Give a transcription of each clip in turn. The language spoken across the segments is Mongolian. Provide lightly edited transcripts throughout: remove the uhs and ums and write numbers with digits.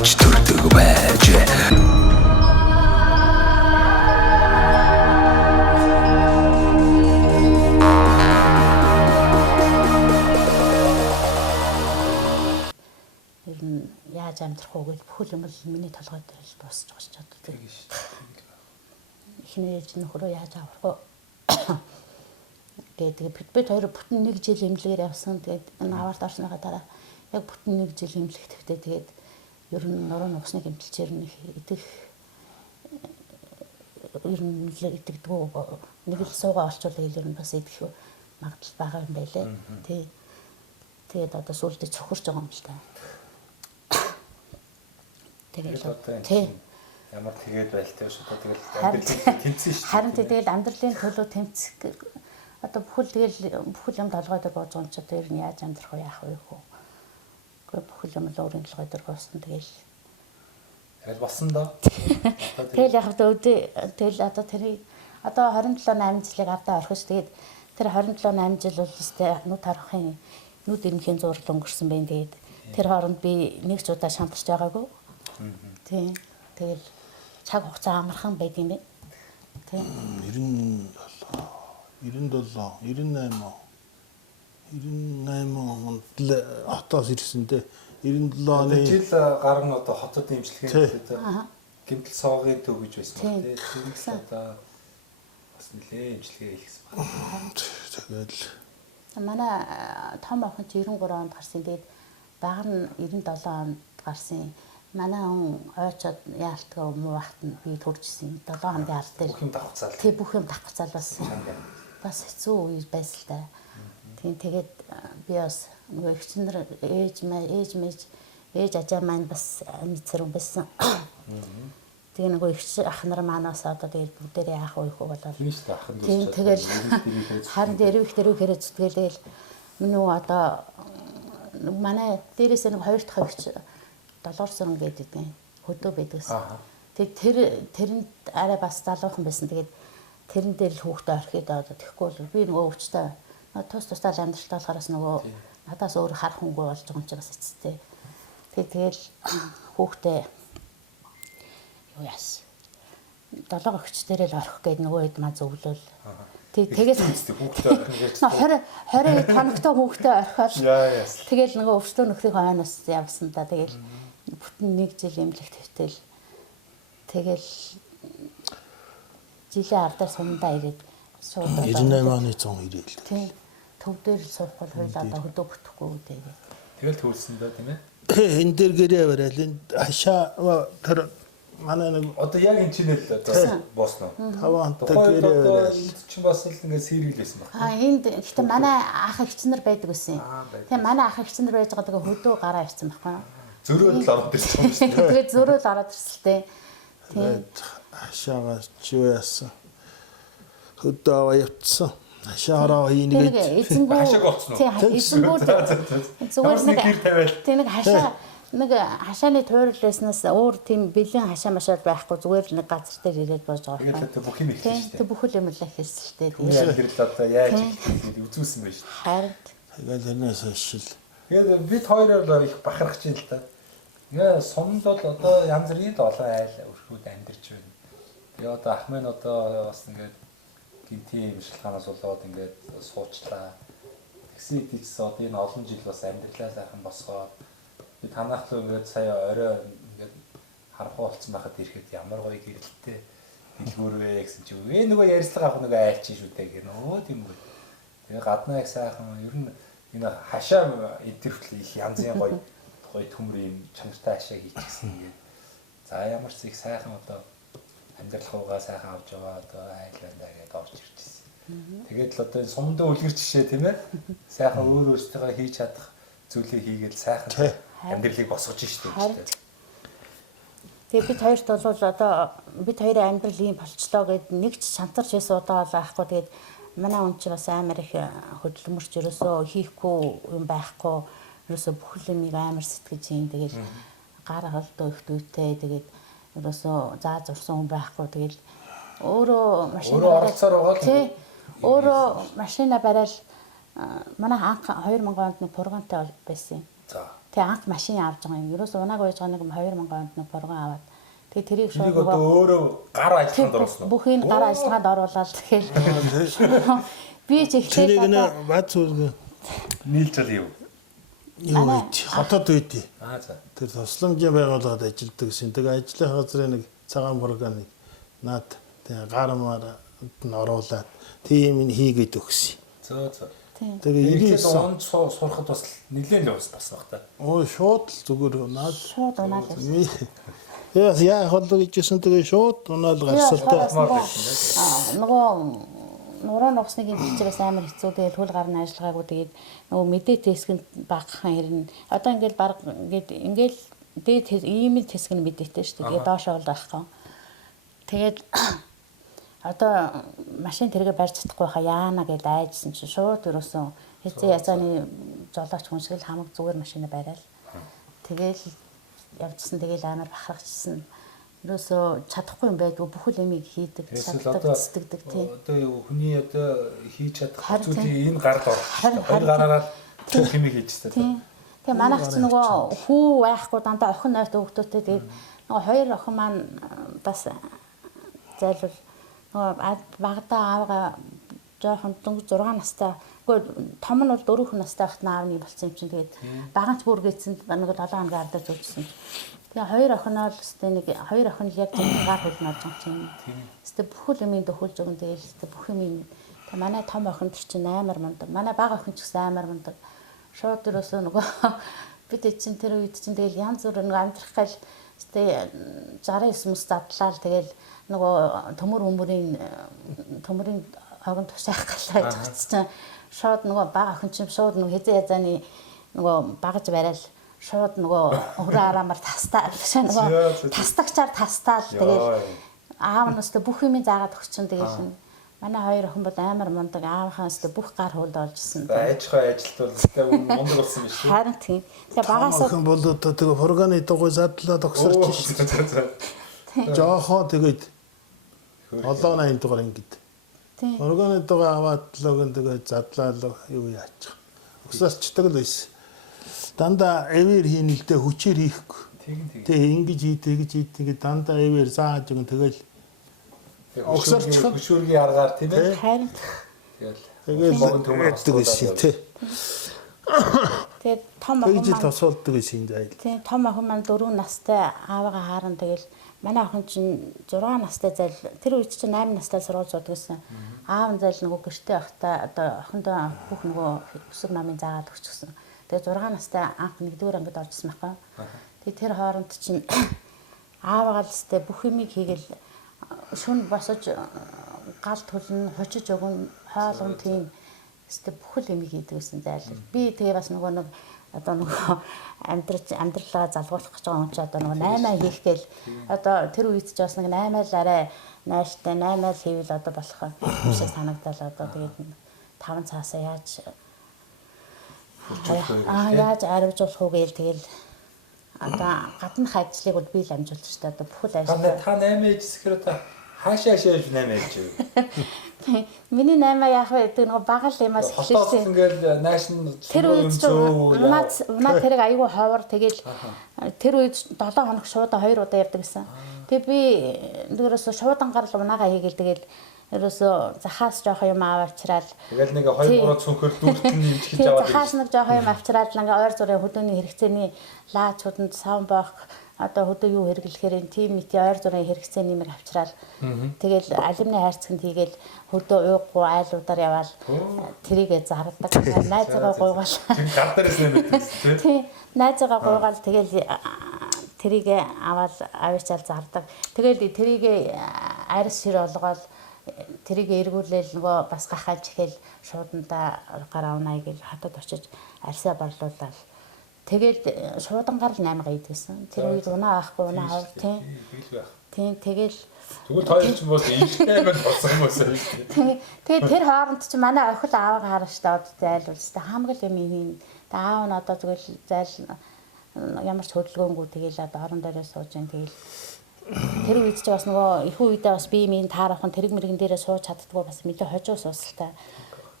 авч төрдөг байж. Ер нь яаж амьдрах уу гэж бүхэл юм л миний толгойд л дуусч байгаа ч одоо тийм. Эхний ээж нөхрөө яаж аврах вэ? Тэгээд бид хоёр бүтэн 1 жил эмнэлгээр явсан. Тэгээд энэ аварт орсныхаа дараа яг бүтэн 1 жил эмнэлэгдэхдээ тэгээд ер нь нуруу усны гэмтэлчээр нэг идэх ер нь идэгдгүү нэг л суугаа олчвол ер нь бас идэх магадлал бага юм байлээ. Тий. Тэгээд одоо сүулдэ цохорч байгаа юм л та. Тэгээд тий. Ямар тэгээд байлтай шүү дээ. Тэгэл амьдралын тэмцэн шүү. Харин тэгэл амьдралын төлөө тэмцэх одоо бүхэл юм толгой дээр бууж байгаа юм чи тэр нь яаж амьдрах вэ яах вэ хөө. Гэхдээ бүхэл юм л өөрийн толгой дээр буусан тэгэл. Тэгэл болсон доо. Тэгэл яг одоо тэгэл одоо тэрийг одоо 27-8 жилиг авдаа орхиж тэгээд тэр 27-8 жил бол өстэй нүд харахын нүд ирмхийн зурлал өнгөрсөн байх. Тэгээд тэр хооронд би нэг ч удаа шантарч байгаагүй. Тийм. Тэгэл цаг хугацаа амархан байд юм бэ. Тийм. 98 онд л хотоос ирсэн дээ. 97 оны жил гарan одоо хотод имчилгээтэй гэмтэл соогийн төв гэж байсан баг тийм. Тэрс одоо бас нэлээ имчилгээ хийсэн баг. тэгэл манай том охин 93 онд гарсан. Тэгээд баг нь 97 онд гарсан. Манай хүн ойчод яалтгаа муу багт нь би төржсэн. 7 хоногийн ард дээр бүх юм давхцаал. Тэг бүх юм давхцаал бас хэцүү үе байсан л да. Тэгээд би бас нөгөө эгчнэр ээж ажаа маань бас мэдсэрэн байсан. Тэгээ нөгөө эгч ах нар манаас одоо тэгээд бүгдээрээ яах вэ хөө болоо. Тэгэл харин дэрвэх хэрэг зүтгэлээл минь одоо манай дээрээс нэг 2 дахь эгч долоорсон гэдэг юм хөдөө байдгаас. Тэгээд тэрэнд арай бас залуухан байсан. Тэгээд тэрэн дээр л хүүхдээ орхид одоо тэхгүй бол би нөгөө өвчтэй тусдаа амьдралтай болохоос нөгөө надаас өөр харах хүнгүй болж байгаа юм чи бас эцэстэй. Тэгээд хүүхдээ юу яас 7 өвчтөрөө л орох гээд нөгөө хэд маа зөвлөл. Тэгээд хүүхдээ орхих гэж 20 хоногтой хүүхдээ орхиод тэгээд нөгөө өвчтөө нөхрийн хойноос явсан да. Тэгээд бүтэн 1 жил эмнэлэгт хэвтэл тэгэл жилийн ардаар сумдаа ирээд шууд 98 оны 190 л. Тийм. Төв дээр л суух бол хоёул одоо хөдөө бүтэхгүй тэгээд. Тэгэл төрүүлсэн дөө тийм ээ. Энэ дээр гэрээ барайл энэ хашаа тэр манай нэг Одоо яг энэ чинь л одоо боосно. 5 онтой Тухайд гэрээ одоо барайл. энд чинь бас л ингээд сэргэлсэн баг. Энд гэхдээ манай ах эгчнэр байдаг гэсэн. Тэгээ манай ах эгчнэр байж байгаа тэгээ хөдөө гараа ирсэн байхгүй юу? Зөрөөд л ороод ирсэн юм шүү дээ. Тэгээд зөрөөл ороод ирсэлтэй. Тийм. Хашаагаа ч юу яасан. Хөдөө аваа явцсан. Хашаараа хийнгээд Хашааг олцсон уу? Тийм эзэнгүүд зүгээр нэг гэр тавиал. тийм нэг хашааны туйрлааснаас өөр тийм бэлэн хашаа машаад байхгүй зүгээр л нэг газар дээр ирээд бож байгаа Тэгээд байхгүй. одоо бүх юм ихсэн шүү дээ. Тэг бүхэл юм л ихэлсэн шүү дээ. Тэгээд тэр л одоо яаж хийх үзүүлсэн байж шүү дээ. Харин тэгэл тэрнээс шил. Тэгээд бид хоёроор их бахархаж ин л та. Ингээ сумд бол одоо янз бүрийн олон айл өрхүүд амьдарч байна. Тэгээ одоо ах маань одоо бас ингээд гинти имшилгаанаас болоод ингээд суучлаа. Тэгсэн тийчс одоо энэ олон жил бас амьдралаа сайхан босгоод би танах л ингээд сая орой ингээд харахгүй болсон байхад ирэхэд ямар гоё гэрэлттэй дэлгүүрвэ гэсэн чи нөгөө ярьслага авах нөгөө айлчин шүү дээ гэх нөө тийм үү. Тэгээ гаднаа их сайхан ер нь энэ хашаа интервью их янзын гоё төмрийн чанартай хашаа хийчихсэн ингээд. За ямар ч их сайхан одоо амьдралхуугаа сайхан авч байгаа одоо айл байна гэдээ орж ирчихсэн. Тэгээд л одоо сумдаа үлгэр жишээ тийм ээ. Сайхан өөр өөртөө хийж чадах зүйлээ хийгээл сайхан амьдралыг босгож штеп. тэгээд бид хоёрт бол одоо бид хоёрын амьдрал ийм болчлоо гэд нэг ч шантарч байсан удаа бол байхгүй. Тэгээд манай хүн чи бас амар их хөдөлмөрч ерөөсөө хийхгүй юм байхгүй. Ерөөсөө бүхэл юмыг амар сэтгэж юм. Тэгээд гар холдоо их дүүтэй. Тэгээд ерөөсөө заа зурсан хүн байхгүй. Тэгээд өөрөө машина барайл манай анх 2000 онд нэг пургантай байсан. За. Тэгээ анх машин авч байгаа юм. Ерөөс унаг байж байгаа нэг 2000 онд нэг бурган аваад. Тэгээ тэрийг шууд нөгөө өөрөө гар ажиллагаанд оруулсан. Бүхийг гар ажиллагаанд оруулаад тэгэхээр би ч тэрийг ихтэй нэ бац үзгүй нийлж ал юу. юу үед хотод үед За. тэр тусламжийн байгууллагад ажилладаг гэсэн. Тэгээ ажлын газрын нэг цагаан бурганыг наад тэгээ гармаар нь оруулаад тийм нь хийгээд өгсөн. За. Тэгээ 99 онд сурахад бас нэлээд л бас баг та. Оо шууд л зүгээр наад шууд унаад яа хоолой гэжсэн тэгээ шууд унаал гарсалтай. нөгөө нуруу нугсныг инженерээс амар хэцүү тэгээд хөл гарны ажиллагаагүй тэгээд нөгөө мэдээ тэсгэнд багхан хэрнэ. Одоо ингээл баг ингээл дээд ийм тэсг нь мэдээтэй шүү дээ. Тэгээд доошоо бол байхгүй. Тэгээд одоо машин тэргээ барьж чадахгүй хаа яана гэд айжсэн чинь шууд ерөөсөн хэзээ язааны жолооч хүн шиг л хамаг зүгээр машин барайл. Тэгээл явжсэн тэгээл амар бахархажсэн. Ерөөсөө чадахгүй юм байдгүй бүхэл юмыг хийдэг, чаддаг, цэцдэг тийм. Одоо хүний одоо хийж чадах зүйлийг энэ гард орох. Хоёр гараараа хэмиг хийж байгаа. Тэгээ манайх ч нөгөө хүү байхгүй дандаа охин нойртой хүүхдүүдтэй тэгээд нөгөө хоёр охин маань бас зайлвал нөгөө багадаа аавгаа жоохон 6 настай үгүй том нь бол 4 настай байхад аавны болсон юм чинь тэгээд баганч бүр гээсэн нэг 7 хоногийн ардаа зүгжсэн. Тэгээ хоёр охин нь л нэг хоёр охин л яг гар хөл нож байгаа юм. Гэтэ бүхэл юмыг дөхүүлж өгөн тэгээд бүх юм манай том охин чинь амар мундаг. Манай бага охин ч гэсэн амар мундаг. Шууд ерөөсөө нөгөө бид чинь тэр үед чинь тэгэл янз бүр нэг амьдрах гал тэ 69 мөс задлаа л тэгэл нөгөө төмөрийн огон тушаах галаа гэж шууд нөгөө бага охин чинь шууд нөгөө хэзээ язааны нөгөө багаж барайл шууд нөгөө өрөө араамаар тастаа нөгөө тастагчаар тастаал тэгэл аав нь өстө бүх юмыг заагаад өгсөн тэгэл манай хоёр охин бол амар мундаг аавынхаа өстө бүх гар хөлд олжсэн. Ажихаа ажилт бол өстө мундаг болсон юм шүү. Харин тийм. Тэгээ багаас охин бол одоо тэгээ хургааны дугуй задлаад огсорч шээ. Жохоо тэгээд 780 дугаар ингэдэг. Тийм. Хургааны дугуй аваад логон тэгээд задлаа юу яачих. Огсорчдаг л байсан. Дандаа эвэр хийнэлдэ хүчээр хийхгүй. Тэгээ ингэж хийдэг дандаа эвэр зааж өгөн тэгэл огсорчхон хөшөөргийн аргаар тийм ээ. Харин тэгэл töмөрдөг гэсэн тий. Тэгээд том охин маань тосолдог гэсэн зайл. Тий том охин маань 4 настай аавыгаа харан тэгэл манай охин чинь 6 настай зайл тэр үед чинь 8 настай сургууль суудаг гэсэн. Аав нь зайл нөгөө гэртээ байхдаа одоо охиндоо бүх нөгөө өсөг намын заагаад өгчихсөн. Тэгээ 6 настай анх 1-р ангид оржсэн байхгүй. Тэгээ тэр хооронд чинь аавгаа л өстэй бүх юмыг хийгээл шүн босож гал төлн хочиж өгөн хоолон тийм өстэй бүхэл юмыг хийдэг гэсэн зайлшгүй. Би тэгээ бас нөгөө нэг одоо нөгөө амьдралаа залгуулах гэж байгаа юм чи одоо нөгөө 8 хийх гээл одоо тэр үед ч бас нэг 8 л арай найштай 8 л хийвэл одоо болох юм шиг санагдал одоо тэгээд 5 цаасаа яаж аривжуулах уу гээл тэгэл одоо гаднах ажлыг бол би л амжуулж штэ одоо бүхэл ажил. Та 8 ээжсэхэр одоо хаашаа явж 8 ээж юу? Миний 8 яах вэ? Нөгөө багал юмас эхлэсэн. Ингээл нааш нь тэр үед унаа тэрэг аюу ховор тэгэл тэр үед 7 хоног шуудаа 2 удаа явдаг гэсэн. Тэгээ би өөрөөсөө шуудан гарал унаагаа хийгээл тэгэл ерөөсөө захаас жоох юм авчраад тэгэл нэг 2-3 цүнхэр дүүртэн нэмж хийж аваад захаас нэг жоох юм авчраад ингээ ойр зургийн хөдөөний хэрэгцээний лаачууданд савн боох одоо хөдөө юу хэрэглэхээр тийм мэт ойр зургийн хэрэгцээ нэмэр авчраад тэгэл алимны хайрцагт хийгээл хөдөө ууггүй айлуудаар яваал тэрийгэ зардаг найзгаа гуйгаал гар дээрээс нэмэгдсэн тийм найзгаа гуйгаал тэгэл тэрийгэ аваад авчаал зардаг тэгэл тэрийгэ арьс шир олгоол тэрийг эргүүлээл нөгөө бас гахааж ихэл шуудандаа гараа унаа гэж хатад очиж арьсаа борлуулаад тэгээд шуудангаар л 8 гайдгсэн. Тэр үед унаа авахгүй унаа авах тийм тэгэл тэгвэл хоёр ч бол ихтэй байна болсон юм уу шүү. Тэгээд тэр хооронд чи манай охил аавыг харна штэ одоо зайлуулсан. Хамаг юм хийн. Тэгээд аав нь одоо зүгээр зайл ямар ч хөдөлгөөнгүй тэгээл одоо орон дээрээ сууж जैन тэгээл тэр үед ч бас нөгөө их үедээ бас би минь таарахын тэрэг мэрэгэн дээрээ сууж чаддгүй бас мэдээ хожоо суусалтай.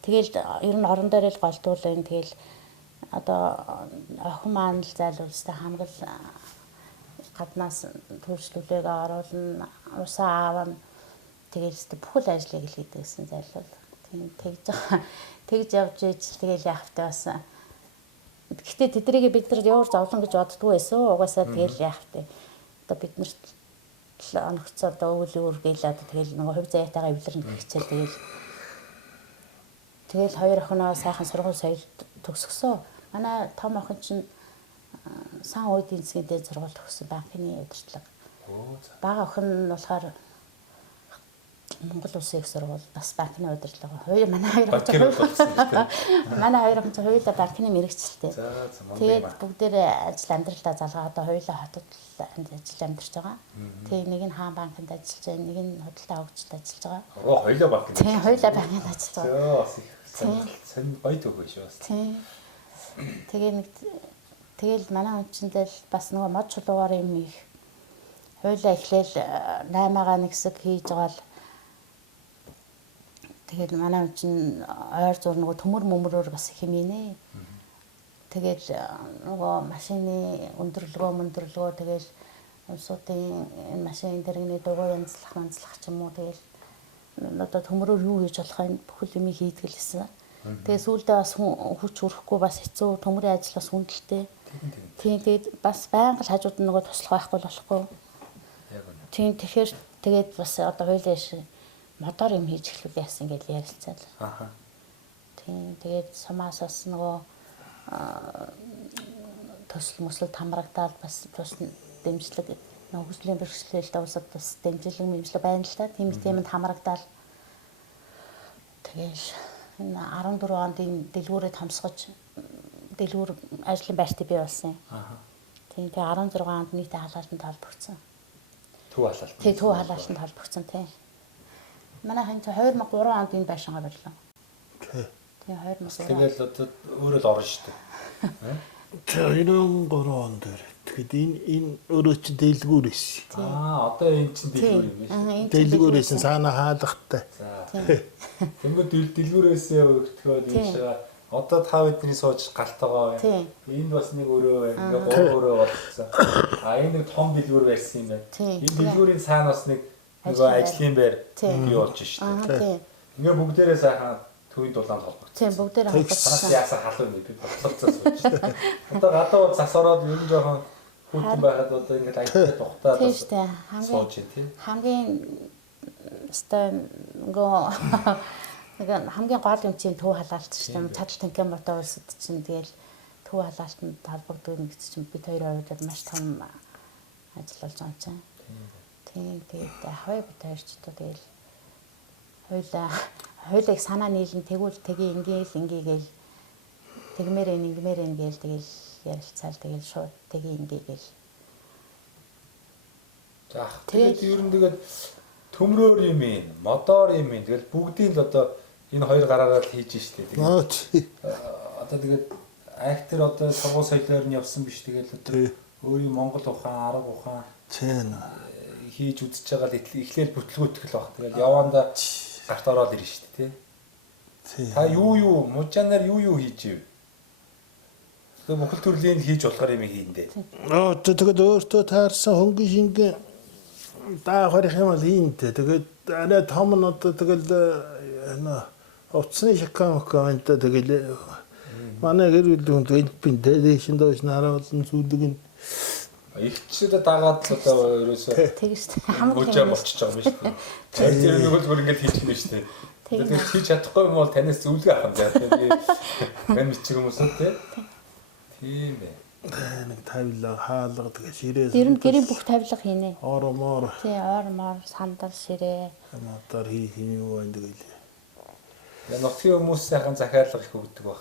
Тэгэл ер нь орон дээр л голдуулын тэгэл одоо охин маань л зайлуулстай хамгал гаднаас төлөвлөлөөгөө оруулна, усаа аавна. Тэгээд бүхэл ажлыг л хийдэг гэсэн зайлуул. Тийм тэгж явж иж тэгэл яахтай бас. Гэхдээ тэднийг бид нар явж зовлон гэж боддгоо байсан. Угаасаа тэгэл яахтай. Одоо бид нарт оногцоо одоо өвөл үргээл одоо тэгэл нөгөө хувь заяатайгаа эвлэрнэ гэхчихэл тэгэл хоёр охиноо сайхан сургууль соёл төгсгсөн. Манай том охин чинь сан үеийн эзэн дээр сургууль төгссөн банкны удирдлага. Бага охин нь болохоор Монгол Улсын их сургууль бас банкны удирдлага. Манай хоёр охин чинь хоёулаа банкны мэрэгчлээ. Тэгээд бүгдээрээ ажил амьдралдаа залгаа одоо хоёулаа хотод ажил амьдарч байгаа. Тэгээд нэг нь хаан банкнд ажиллаж байгаа, нэг нь худалдаа хөгжилд ажиллаж байгаа. Хоёулаа банкнд. Тийм, хоёулаа банкнд ажиллаж байгаа. Сайн гоё төгөө шүү. Тийм. Тэгэл манай хүн чинь л бас нөгөө мод чулуугаар юм их. Хоёулаа эхлээл 8-аагаа нэг хэсэг хийж байгаа л тэгээд манай хүн чинь ойр зур нөгөө төмөр мөмрөөр бас хэмээнэ. Тэгээд нөгөө машины өндөрлөгөө тэгэл улсуудын энэ машин дэргэний дугуй янзлах ч юм уу тэгэл одоо төмрөөр юу хийж болох юм бүхэл юм хийдэг лсэн. Тэгээд сүүлдээ бас хүч өрөхгүй бас хэцүү төмрийн ажил бас хүндэлтэй. Тийм тэгээд бас байнга л хажууд нь нөгөө туслах байхгүй болохгүй. Тийм тэгэхээр тэгээд бас одоо хоёулаа шиг мотор юм хийж эхлүүл яасан гэж ярилцаад. Тийм тэгээд сумаас бас нөгөө төсөл хамрагдаад бас тус дэмжлэг нөгөө хүслийн бэрхшээлтэй улсад бас дэмжлэг байна л та. Тиймд хамрагдаад тэгээд энэ 14 онд энэ дэлгүүрээ томсгож дэлгүүр ажлын байртыг бий болсон. Тийм тэгээ 16 онд нийтээ халаалтанд холбогдсон. Төв халаалт. Тийм төв халаалтанд холбогдсон тийм. Манай хэн ч 2003 онд энэ байшингаа барьлаа. Тийм 2003. Тэгэл одоо өөрөө л орно шүү дээ. 93 онд тэгэхэд энэ өөрөө чи дэлгүүр эсэ. Одоо энэ чинь дэлгүүр юм байна. Дэлгүүрээс цаана хаалгатай. Тэнгүүд дэлгүүрээсээ өгтгөө ийшээ одоо та бидний сууж галтайгаа байна. Энд бас нэг өрөө байна. Ингээ өөрөө болгоцсон. Энэ нэг том дэлгүүр байсан юм байна. Энэ дэлгүүрийн цаана бас нэг нөгөө ажлын байр бий болж шүү дээ. Ингээ бүгдээрээ сайхан төвийн дулаанд холбогдсон. Тийм бүгдээрээ холбогдсон. Яасан халуун би бодлогоцсон сууж шүү дээ. Одоо гадаа цас ороод ер нь жоохон хүүтэн байхад одоо ингээд аялал тухтаад сууж тийм. Хамгийн өстой нэг хамгийн гол юм чинь төв халаалт шүү дээ. Чадал танкын мотор улсад чинь тэгэл төв халаалтанд холбогддог гэж чинь бид хоёрын хувьд маш том ажил болж байгаа юм чинь. Тийм тэгээд хавь бид хоёр ч одоо тэгэл хоёулаа их санаа нийлэн тэгвэл тгий ингээл тэгмээр гээл тэгэл ярилцаал тэгэл шууд тгий ингээл. За тэгээд ер нь тэгээд төмрөөр юм ин, мотор юм ин тэгэл бүгдийг л одоо энэ хоёр гараараа л хийж штэ тэгээд. Одоо тэгээд актер одоо сургууль соёлоор нь явсан биш тэгээд одоо өөрийн Монгол ухаан, арга ухаан хийж үзэж байгаа л эхлээл бүтлгүүтгэл баг. Тэгээд яванда гарт ороод ирнэ штэ тий. Та юу мужаанаар юу хийж ив? Тэгээд бүхэл төрлийн хийж болохоор юм хийндээ. Тэгээд өөртөө таарсан хөнгөн шингэн даахарх юм л иймтэй. Тэгээд арай том нь одоо тэгэл утасны шакамк тэгэл манай гэр бүлийн хүнд пинтэйшн доош наруулсан зүйлэг нь ихчдээ дагаад л одоо ерөөсөө тэгэж хамгаалж болчихж байгаа юм шүү дээ. Тэр нэг л бүр ингэж хийж байна шүү дээ. Тэгээд хийж чадахгүй юм бол танаас зөвлөгөө авах юм заа. Тэгээд мань мичиг хүмүүсээ тийм ээ. Нэг тавилга хаалга тэгээ ширээ. Тэр нь гэрийн бүх тавилга хийнэ. Ормоор. Тий, ормоор, сандал, ширээ. Мотор хийх юм байна тэгэл. Яг нутгийн хүмүүс сайхан захиалга их өгдөг баг.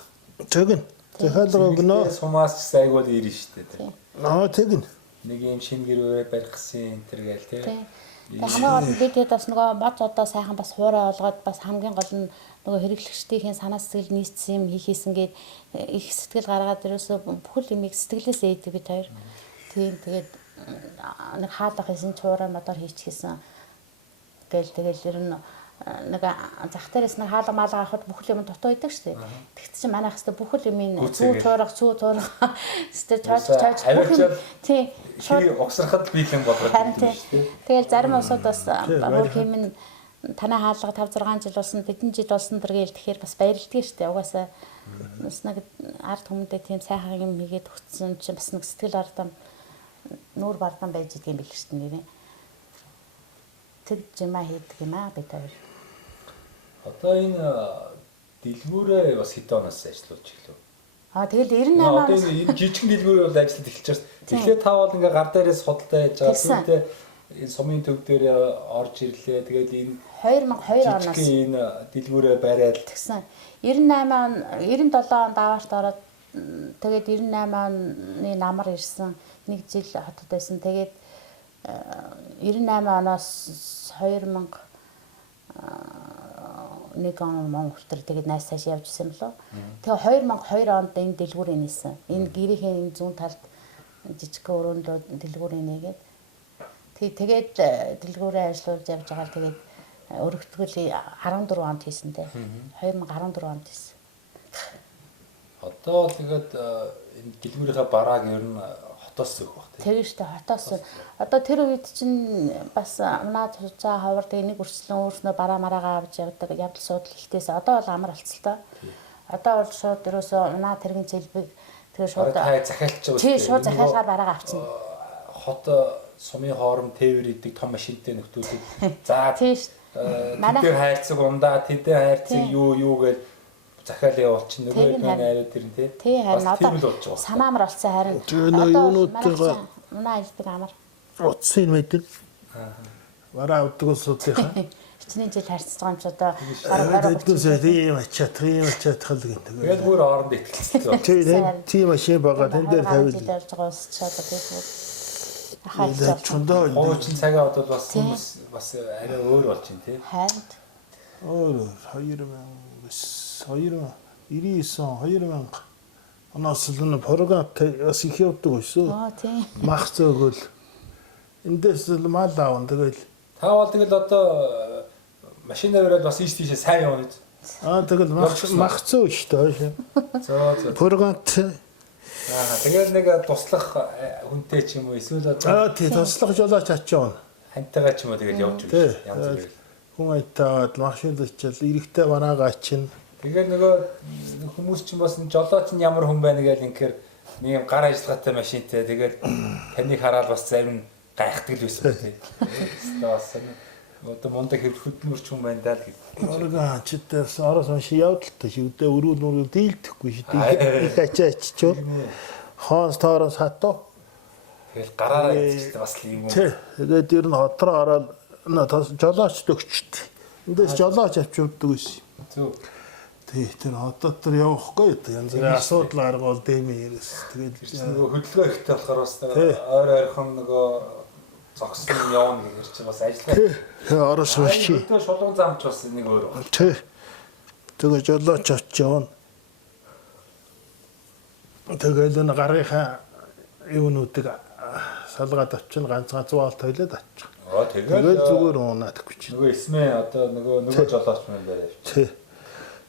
Тэгнь. Захиалга өгнө. Сумаас ч сайгуул ирнэ шүү дээ. Тэгнь. Нэг юм шин гэрээ барихсан энэ төр гээл тий. Тэгээ хамгийн гол нь бид бас нөгөө мод одоо сайхан бас хуурай олгоод бас хамгийн гол нь нөгөө хэрэглэгчдийн санаа сэтгэл нийцсэн юм хийхээсэн гээд их сэтгэл гаргаад ерөөсөө бүхэл юмыг сэтгэлээс ээдэг бид хоёр. Тийм тэгээд нэг хаалга хийсэн чуурай модоор хийчихсэн. Тэгэл ер нь нэг зах дээрээс нэг хаалга маалга авахд бүхэл юм дутуу идэг шүү дээ. Тэгт чинь манайх хэвээр бүхэл юм цүү туурах хэвээр чойж тий шууд огсрахад биелэн болгож байдаг шүү дээ. Тэгэл зарим усууд бас бүр хэмнэ танай хаалга 5 6 жил болсон хэдэн жил болсон дэргээл тэгэхээр бас баярлдаг шүү дээ. Угаасаа бас нэг ард хүмүүдээ тийм сайхан юм хийгээд өгсөн чинь бас нэг сэтгэл ардам нүүр бардам байж идэг юм биш шүү дээ. Тэг жимаа хийдэг юм аа бид хоёр. Одоо энэ дэлгүүрээ бас хэдэн оноос ажиллаж эхлэв? Тэгэл 98 одоо энэ жижигхэн дэлгүүрээ бол ажиллаж эхэлж байна. Тэгэхээр та бол ингээ гар дээрээс судалтай яаж байгаа түүнтэй энэ сумын төв дээр орж ирлээ. Тэгээд энэ 2002 оноос энэ дэлгүүрээ бариад тэгсэн. 98 он 97 онд аваарт ороод тэгээд 98 оны намар ирсэн. Нэг жил хотод байсан. Тэгээд 98 оноос 2001 он Монгол төр тэгээд найс цааш явж исэн болов. Тэгээ 2002 онд энэ дэлгүүрээ нээсэн. Энэ гэрийнхээ энэ зүүн талд жижиг өрөөндөө дэлгүүрээ нээгээд тэгээд дэлгүүрээ ажиллуулж явж байгаа. Тэгээд өргөтгөл 14 онд хийсэн дээ. 2014 онд хийсэн. Одоо тэгээд энэ дэлгүүрийнхээ барааг ер нь хотоос өгөх баг. Тэр ихтэй хотоос. Одоо тэр үед чинь бас манаа цаа хавар тэгээ нэг үрчлэн өөрснөө бараа мараагаа авч явдаг явдал суудал ихтэйс одоо бол амар болцолтой. Одоо бол шууд ерөөсөө манаа тэргийн цэлбэг тэгээ шууд захиалч байгаа. Тий шууд захиалгаар бараагаа авчихна. Хот сумын хоорон тээвэр идэг том машинтай нөхдүүдийг за тэдгээр хайрцаг ундаа тэдээ хайрцаг юу гэж захиал явуулчих нөгөө нэг найрууд ирнэ тий. Тий харин одоо санаамар болсон харин юунуудтайгаа манай ирдэг амар. Утсын мэдэн. Бараа авдаг усуудынхаа. Хичнээн жил харьцаж байгаа юм ч одоо тэдгээс тийм ачаат хэл гэдэг. Тэгээд бүр оронд итгэлцсэн. Тийм машин байгаа тэн дээр тавил. явж байгаа ус ч одоо тэгээд чондоо хоочин цагаа одоо бас хүмүүс бас арай өөр болж байна тий. Харин өөр 2000 оноос л нэг програм бас их явдаг байсан. тийм. Мах зөөгөл эндээс л мал аавн тэгэл. Та бол тэгэл одоо машинаар ирээд бас ийш тийшээ сайн явна. Тэгэл мах зөө шүү дээ. Зөө. Програмт тэгэл нэг туслах хүнтэй ч юм уу эсвэл одоо тий туслах жолооч ачаавна. хантайгаа ч юм уу тэгэл явж өгч янз бүр. Хүн айтаад машин дэчил эрэхтэй банаагаа чинь. Тэгэхээр нөгөө хүмүүс чинь бас жолооч нь ямар хүн байна гэж инхээр нэг гар ажиллагаатай машинтай тэгээд таныг хараад бас зарим гайхдаг л байсан тий. Бас одоо мундаг хөдөлмөрч хүн байна даа л гэж. Орга читээс орос машин явдалтай шивдээ өрүүл дийлдэхгүй шүү дээ. Их ачаач ч. Хоос тоороос хатуу. Тэгэл гараараа идчихсэн бас л юм уу. Тэгээд ер нь хотроо ороод жолооч төгчт. Эндээс жолооч авч явдаг байсан. Зөв. Тий, тэр хотод тэр явахгүй янз бүрийн асуудал гаргуул дэмээ ярээс. Тэгээд нөгөө хөдөлгөөн ихтэй болохоор бас ойр ойрхон нөгөө зогсон явна гэж чи бас ажиллаа. Орос машин. Одоо шулуун замч бас нэг өөр байна. Тий. Тэгээд жолооч авч явна. Тэгээд энэ гарынхаа юунуудыг салгаад авчин ганцхан зуул тойлоод авчих. Тэгээд зүгээр уунаад өгч. Нөгөө эсмээ одоо нөгөө жолооч мэн дээр. Тий.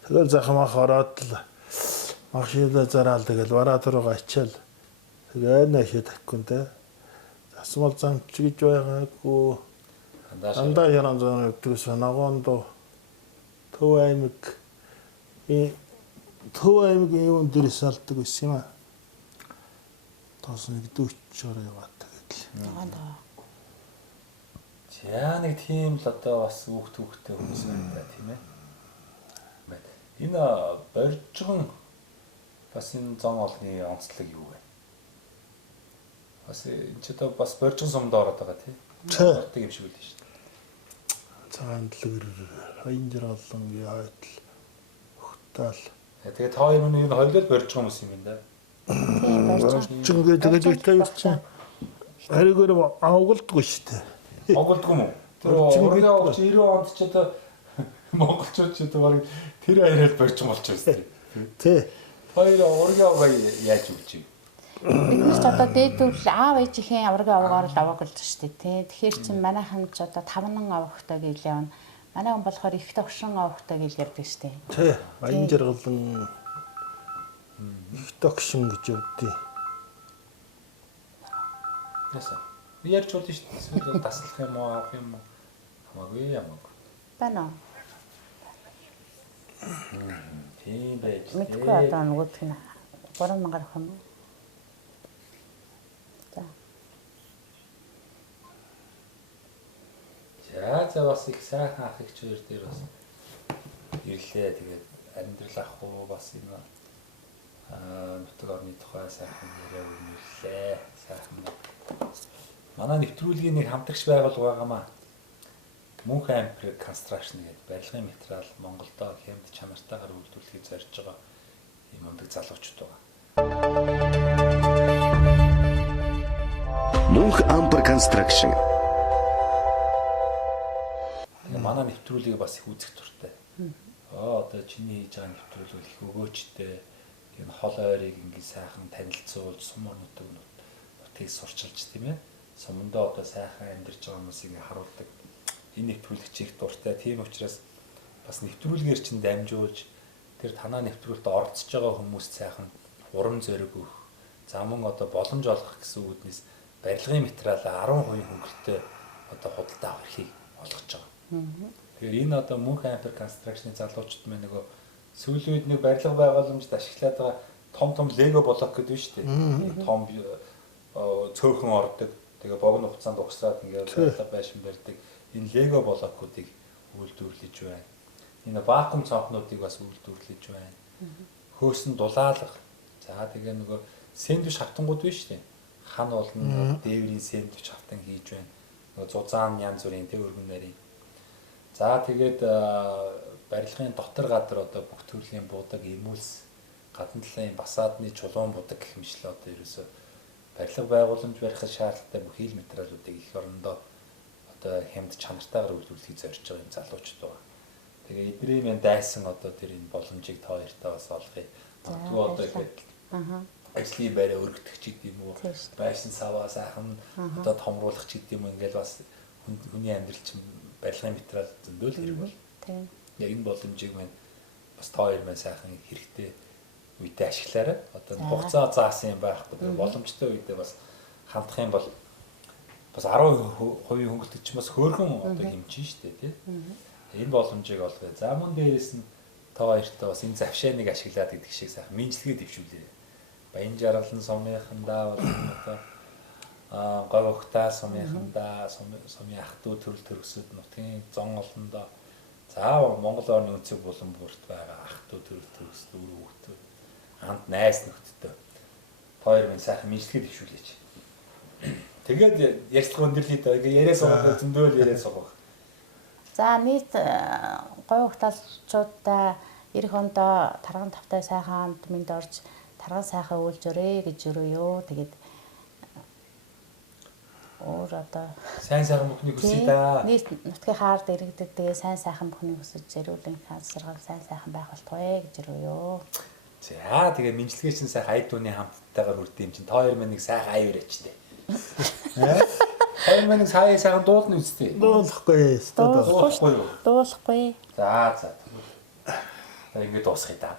Тэгээд захмах ороод л машинаа зараал тэгэл бараад руугаа ачаал. Тэгээд нэшээ таккунтэй. Асмал замч гэж байгаагүй. Андаа яран зам өгдөг санаагондоо Төв аймаг юм дээрээс алдаг байсан юм аа. Тос нэг 40 орой яваад тэгэл. За нэг тийм л одоо бас хүүхд-хүүхдтэй хүмүүс байна да тийм ээ. Энэ боржгон бас энэ зон олны онцлог юу вэ? Бас энэ ч одоо бас боржгон сумд ороод байгаа тийм. Ордог юм шиг үл шүү дээ. Цагаан дэлгэр хаяндэр олон яатал хтаал. Тэгээд та хоёр нь хоёулаа боржгон хүмүүс юм да. Тийм боржгон гэдэг үгтэй чинь харигөр авгалдгүй шүү дээ. Авгалдгүй юм уу? Тэр ургийн авч 90 онд ч одоо монголчууд ч одоо баг тэр хоёроо боржгон болж байсан. Тий. Хоёр ургийн авгаа яаж өгч юм? Бид ч одоо дээдүүл аав ээжийнхээ аврагын авгаар л аваагалж штэ тий. Тэгэхээр чин манайхан ч одоо 5 авахтай гээл явна. Манай хүн болохоор их тогшин овогтой гэж ярьдаг штеп. Тий. Баян жаргалан их тогшин гэж өвдөө. Яса. Ярьж болно шүү дээ. Эсвэл таслах юм уу, авах юм уу? Хамаагүй ямаагүй. Байна уу? Тийм байж Мэдгүй одоо нөгөөх нь 3000 авах юм уу? За бас их сайхан ах их чөөр дээр бас ирлээ. Тэгээд амьдрал ах уу бас энэ нутаг орны тухай сайхан яриа өгнөлээ. Сайхан. Манай нэвтрүүлгийн нэг хамтрагч байгуулга байгаамаа. Мөнх ампер констракшн гэдэг барилгын материал Монголдо хямд чанартайгаар үйлдвэрлэхийг зорж байгаа юм өндөг залуучууд байгаа. Мөнх ампер констракшн Манай нэвтрүүлгийг бас их үзэх туртай. Одоо чиний хийж байгаа нэвтрүүл бол их өгөөчтэй. Энэ хол ойрыг ингээ сайхан танилцуулж, сум нутгийг сурчилж тийм ээ. Сумдаа одоо сайхан амьдарч байгаа хүмүүсийг харуулдаг. Энэ нэвтрүүлэгч их дуртай. Тийм учраас бас нэвтрүүлгээр чинь дамжуулж тэр танаа нэвтрүүлэлд оролцож байгаа хүмүүст сайхан урам зориг өгөх. За мөн одоо боломж олгох гэсэн үгнээс барилгын материалаа 10% хөнгөлөлтөй одоо худалдаа авахыг олгож байгаа. Тэгэхээр энэ одоо мөнх ампер констракшны залуучууд маань нөгөө сүүлийн үед нэг барилга байгууламжид ашиглаад байгаа том лего блок гэдэг нь шүү дээ. Том цөөхөн ордог. Тэгээ богино хугацаанд угсраад ингээд барилга байшин барьдаг. Энэ лего блокуудыг үйлдвэрлэж байна. Энэ вакуум цонхнуудыг бас үйлдвэрлэж байна. Хөөсөн дулаалга. За тэгээ нөгөө сэндвич хавтангууд байна шүү дээ. Хан болно, дээврийн сэндвич хавтан хийж байна. Нөгөө зузаан янз бүрийн тэг өргөн нарийн. За тэгээд барилгын дотор гадар одоо бүх төрлийн будаг, эмүүлс, гадна талын басаадны чулуун будаг гэх мэтлээ одоо ерөөсө барилга байгууламж барихад шаардлагатай бүх ил материалуудыг их орондоо одоо хямд чанартайгаар үйлдвэрлэхийг зорж байгаа юм залуучууд байгаа. Тэгээ эдний мэн дайсан одоо тэр энэ боломжийг та хоёртаа бас олгоё. Магадгүй одоо ихэд ажлын байраа өргөдөх ч гэдэм үү, байшин саваа сайхан одоо томруулах ч гэдэм үү ингээл бас хүний амьдрал чинь барилгын материал зөндөл хэрэг бол. Тийм. Яг энэ боломжийг маань бас та хоёр маань сайхан хэрэгтэй үедээ ашиглаарай. Одоо хугацаа заасан юм байхгүй. Боломжтой үедээ бас хандах юм бол бас 10% хөнгөлөлт чинь бас хөөрхөн одоо хэмжин шүү дээ, тийм. Энэ боломжийг олгоё. За мөн дээрээс нь та хоёртаа бас энэ завшааныг ашиглаад гэдэг шиг сайхан мэдлэгээ дэвшүүлээ. Баян жаргалан сумынхандаа бол одоо гой өгтаа сумынхандаа сумын ах トゥ төрөл төрөсөд нутгийн зон олондоо заавал Монгол орны өнцөг булан бүрт байгаа ах トゥ төрөл төрөсөд үр хөвгтөө хамт найз нөхдөдөө хоёр минь сайхан мэдлэгээ дэвшүүлээч. Тэгээд ярьцлага өндөрлөе даа. Яриа суугаад зөндөөл яриа суугах. За нийт гой өгталчуудаа 90 ондоо тарган тавтай сайхан минь орж тарган сайхан үйлжөрөө гэж өрөөё. Тэгээд өөр одоо сайн сайхан бүхнийг хүсье да. нийт нутгийн хаард иргэдэг тэгээ сайн сайхан бүхнийг хүсэж зэрүүлэн хансаргал сайн сайхан байх болтугай гэж өрөөё. За тэгээ мэдлэгээ чинь сайхан ая дууны хамттайгаар үрдэм чинь та хоёр минь нэг сайхан ая өрөөчтэй. Хоёр минь сайхан дуулна үстэй. Дуулахгүй. Дуулахгүй. За. Ингээд дуусгая да.